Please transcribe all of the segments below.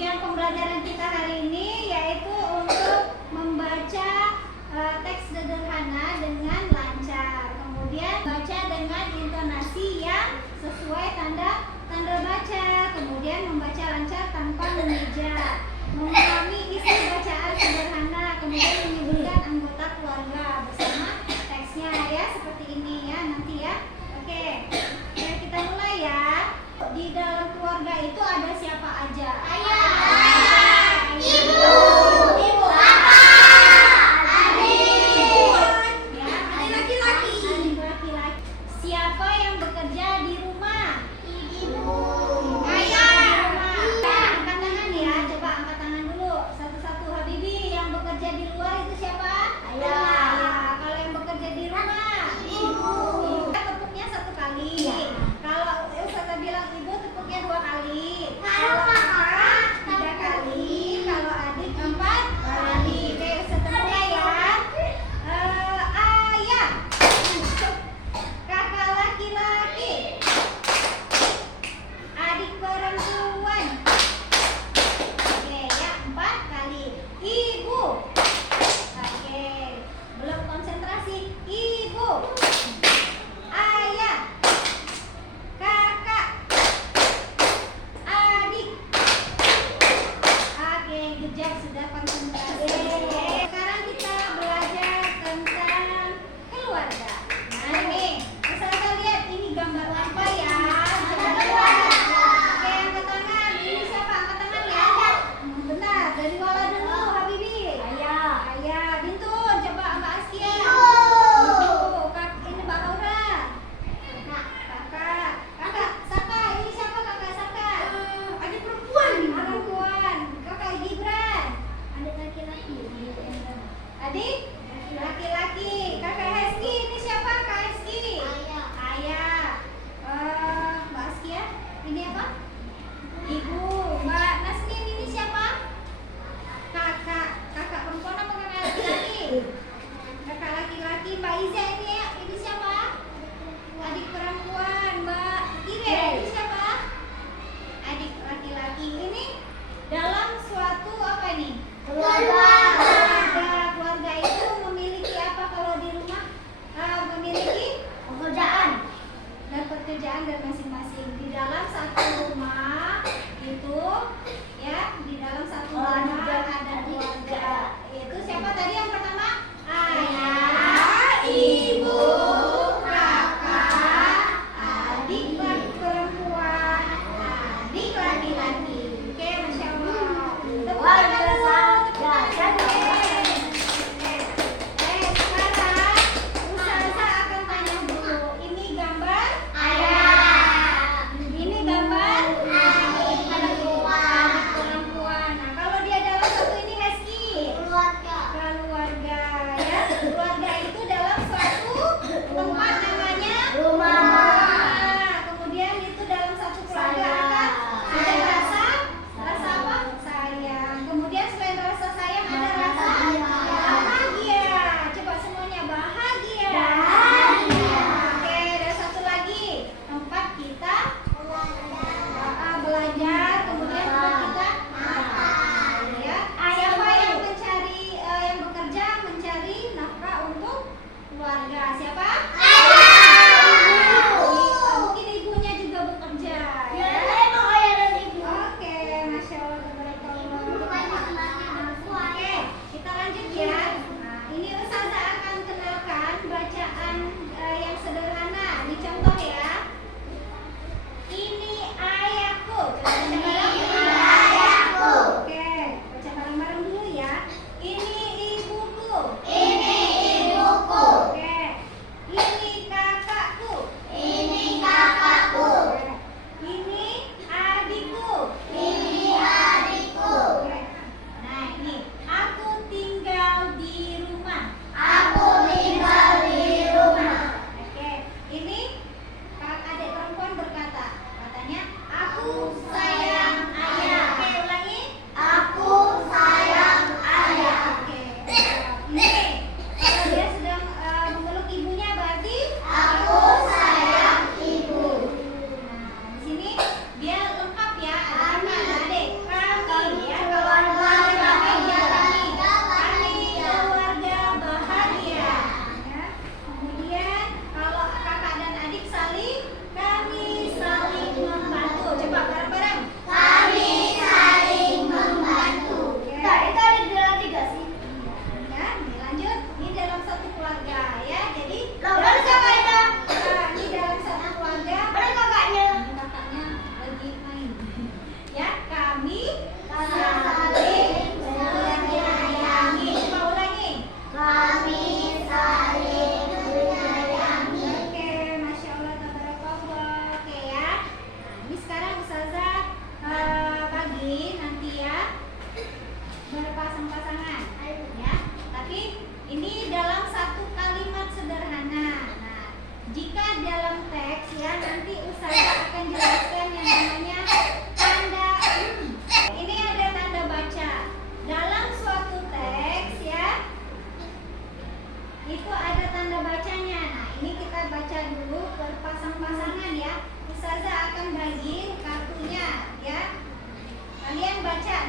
Tujuan pembelajaran kita hari ini yaitu untuk membaca teks sederhana dengan lancar. Kemudian baca dengan intonasi yang sesuai tanda baca. Kemudian membaca lancar tanpa memuja. Memahami isi bacaan sederhana. Kemudian menyebutkan anggota keluarga bersama teksnya ya, seperti ini ya nanti ya. Oke, kita mulai ya. Di dalam keluarga itu ada siapa aja? Ayah, ibu, bapak, adik, ya, adik laki-laki. Siapa yang bekerja di rumah? Ibu, ayah,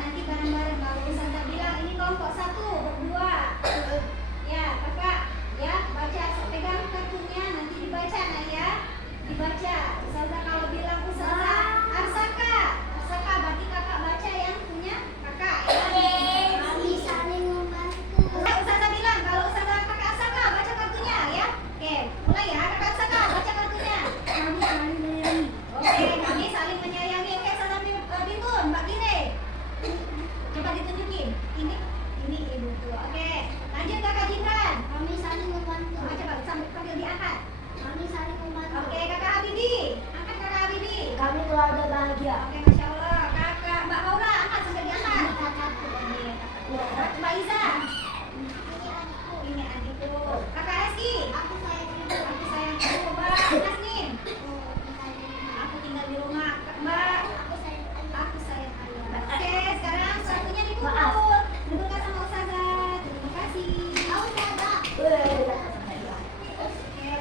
nanti bareng-bareng. Kalau Ustazah bilang ini kelompok 1 berdua. Ya, kakak ya baca, pegang kartunya nanti dibaca nak ya. Dibaca. Ustazah kalau bilang Ustazah Arsaka, Arsaka berarti kakak baca yang punya kakak ya. Kami saling membantu. Ustazah bilang kalau Ustazah kakak Arsaka baca kartunya ya. Oke, mulai ya kakak Arsaka baca kartunya. Kami saling menyayangi. Oke, kami saling menyayangi. Oke, Ustazah Bintun, Mbak Gire. Coba ditunjukin. Ini ibu tuh. Oke, lanjut kakak Jimran. Kami saling membantu. Coba sambil diangkat. Kami saling membantu. Oke, kakak Habibi. Angkat kakak Habibi. Kami keluarga bahagia. Oke, Masya Allah. Kakak Mbak Maura, angkat sambil diangkat. Kakakku. Mbak Iza. Ini adikku. Kakak Eski. Aku sayang Aku sayang ibu. Mbak Nasnin. Aku tinggal di rumah. Mbak, Aku sayang aku sayang ayah. Oke, sekarang kartunya Maaf. dikumpul. Dikumpulkan sama Ustazah. Terima kasih. Aku sayang. Oke,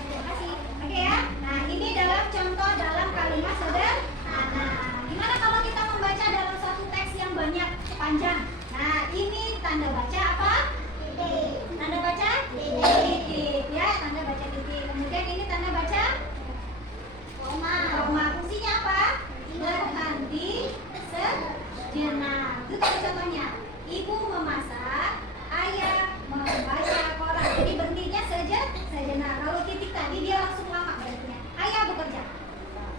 terima kasih. Oke ya. Nah, ini dalam contoh dalam kalimat sederhana. Gimana kalau kita membaca dalam suatu teks yang banyak, panjang? Nah, ini tanda baca apa? Tanda baca? Titik. Ya, tanda baca titik. Kemudian ini tanda baca? Koma. Fungsinya apa? Berhenti sejenak. Itu tadi contohnya. Ibu memasak, ayah membaca koran. Jadi berhentinya sejenak. Kalau titik tadi dia langsung lama berhentinya. Ayah bekerja.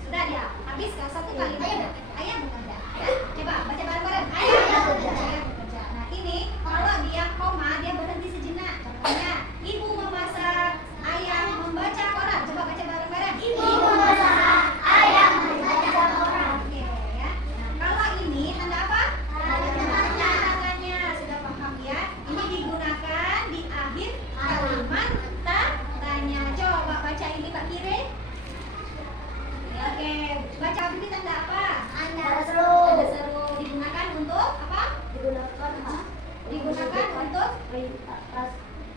Sudah dia habis satu kalimat. Ayah bekerja. Ya, coba baca bareng-bareng. Ayah bekerja. Nah, ini kalau dia koma dia berhenti sejenak. Contohnya, ibu memasak, ayah membaca koran. Coba baca bareng-bareng. Ibu memasak, ayah membaca koran. Oke ya. Nah, kalau ini tanda apa? Tangannya sudah paham ya. Ini digunakan di akhir kalimat tanya. Coba baca ini Mbak Kire. Oke, baca ini tanda apa? Tanda seru. Tanda seru. Digunakan untuk apa? Digunakan untuk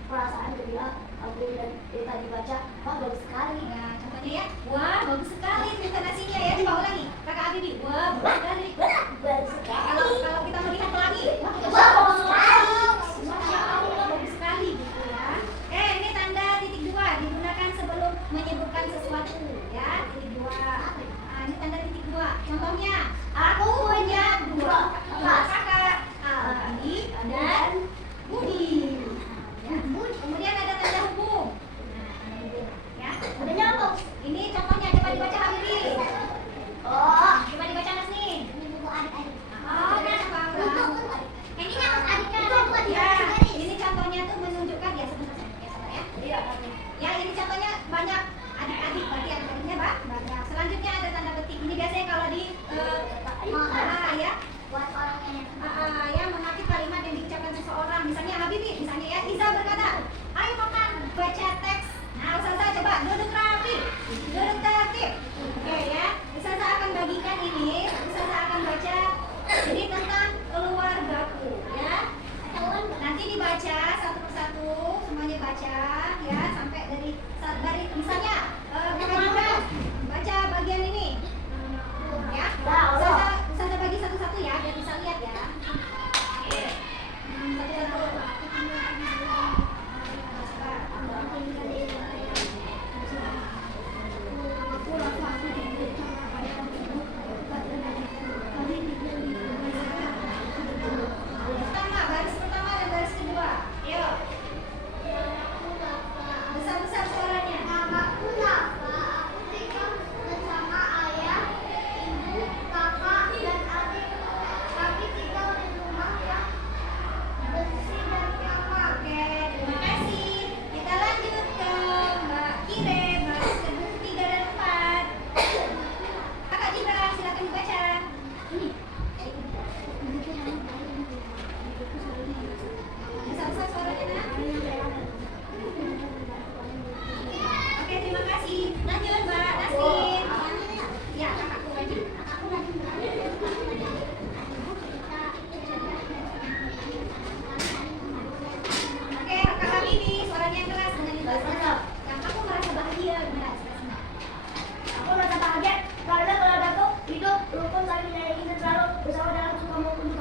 perasaan gembira. Aku dan kita dibaca, wah bagus sekali. ya, contohnya ya. Wah, bagus sekali intonasinya ya. Coba ulangi. Kakak Habibi. Wah, bagus sekali. Bagus sekali. Kalau kita melihat lagi, Wah bagus sekali. Masya Allah, bagus sekali gitu ya. Ini tanda titik 2 digunakan sebelum menyebutkan sesuatu ya. Titik 2. Nah, ini tanda titik 2. Contohnya, aku punya dua kakak, Ali dan Budi. Ya. Kemudian ada tanda hubung. Nah, tanda hubung ya. Udah nyambung. Ini contohnya coba dibaca Habibi. Oh, Coba dibaca Nasnin. ini buku adik-adik. Oh, nah,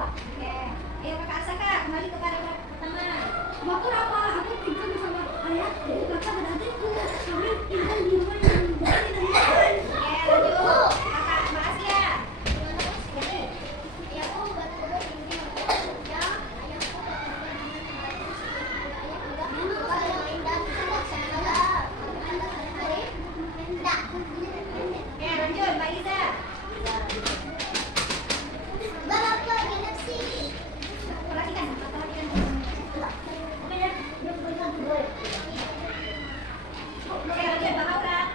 Kak. Oke. Ayo kakak Asaka, kembali kepada pertama. Waktu apa aku tinggal bersama ayah dan kakak dan adikku. Kami tinggal di rumah yang bersih dan nyaman. Oke, lanjut. Kakak Mbak Asia. Ayahku bertemu di kerja, ayahku suka bermain dan saya hari hendak. Oke, lanjut Mbak Iza. Bapak lagi nafsi. Perhatikan, perhatikan. Oke ya, dia berikan dulu. Oke, lanjut Mbak Maura.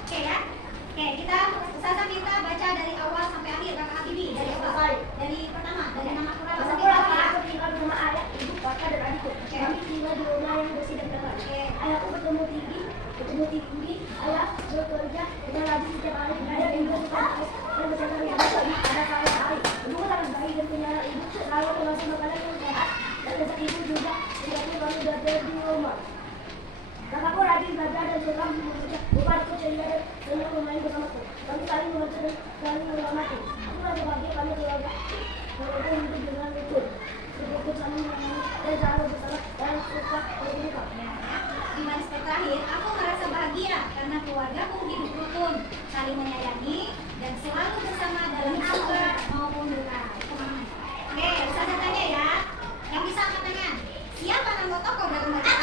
Oke ya. Oke, kita Ustazah minta baca dari awal sampai akhir kakak Habibi dari awal. Dari pertama, dari nama Quran sampai akhir. Aku tinggal bersama ayah, ibu, kakak, dan adikku. Kami tinggal di rumah yang bersih dan nyaman. Ayahku bertemu tinggi, ayah bekerja dengan rajin setiap hari. Ayah juga suka makan dan berjalan dengan baik pada kala hari. Ibu sangat baik dan punya ibu selalu mengasih makanan yang sehat dan lezat. Ibu juga tidak kami belajar di rumah. Kakakku rajin belajar dan suka bekerja. Bapakku ceria dan senang bermain bersamaku. Kami saling membantu dan saling menghormati. Aku merasa bahagia kami keluarga. Mereka hidup dengan rukun. Rukun saling menghormati dan selalu bersama dan suka berduka. Di baris terakhir, aku merasa bahagia karena keluargaku hidup rukun, saling menyayangi, dan selalu bersama dalam suka maupun duka. Oke, Ustazah tanya ya. Yang bisa angkat tangan. Siapa nama tokoh dalam baca